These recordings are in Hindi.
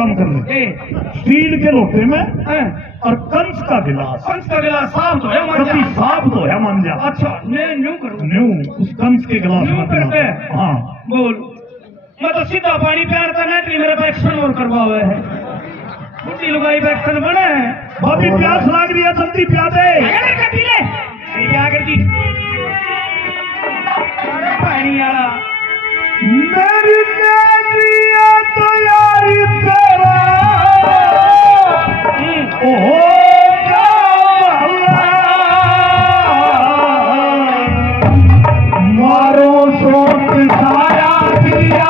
काम कर ले, स्टील के लोटे में और कंच का गिलास साफ तो है कभी साफ तो है मान जा। अच्छा न्यू करूँ न्यू उस कंच के गिलास में करते पिला। हाँ बोल, मैं तो सीधा पानी प्यार का नहीं, मेरे पे एक्शन और करवा हुआ है, बुढ़ी लुगाई पे एक्शन बने है। भाभी प्यास लाग रही है, जल्दी पिला दे। क्या करती पानी वाला मेरी नैनिया तो यारी तेरा ओहो मारो सोच साया दिया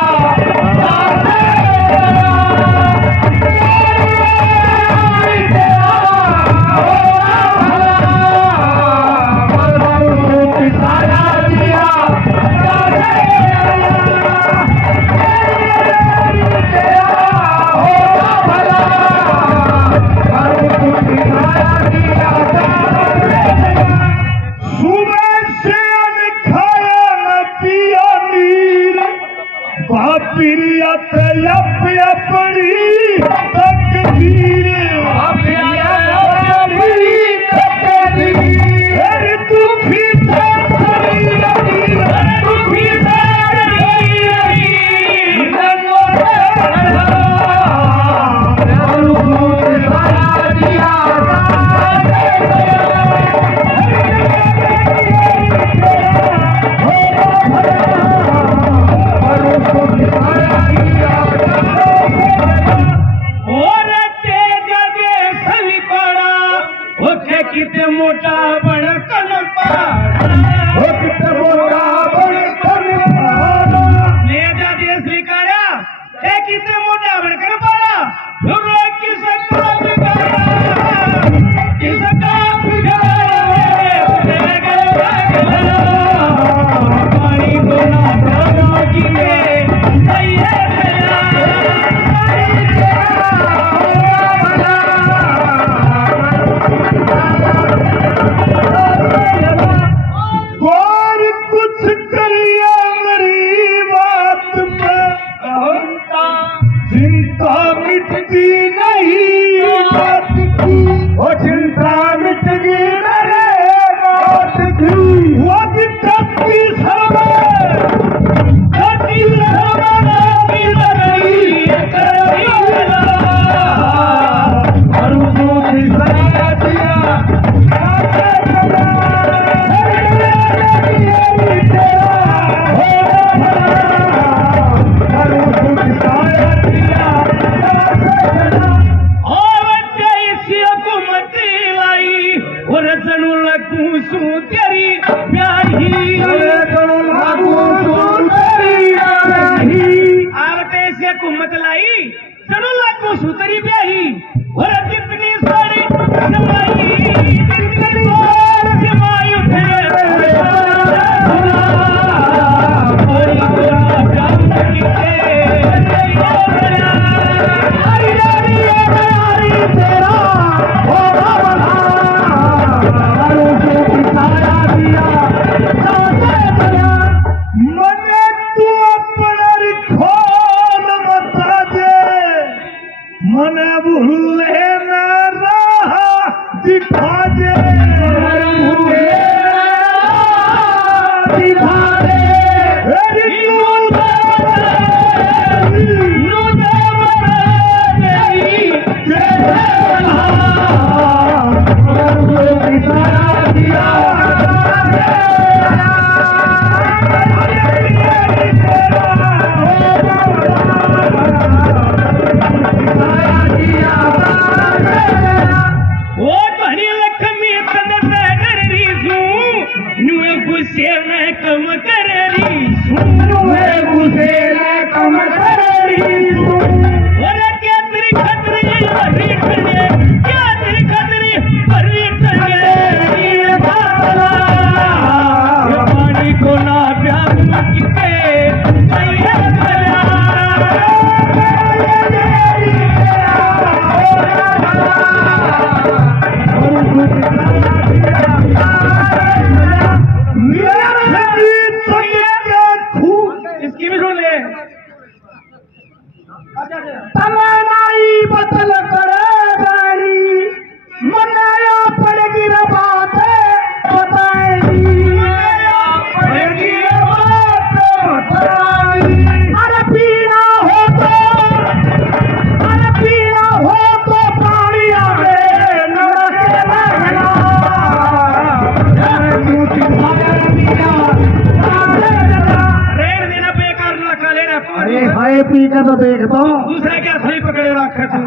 पकड़े रखे तू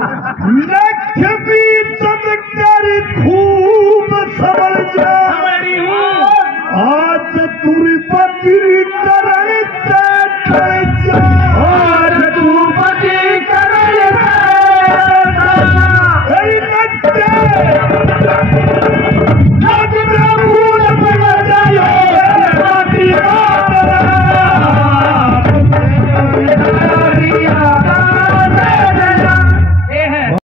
ना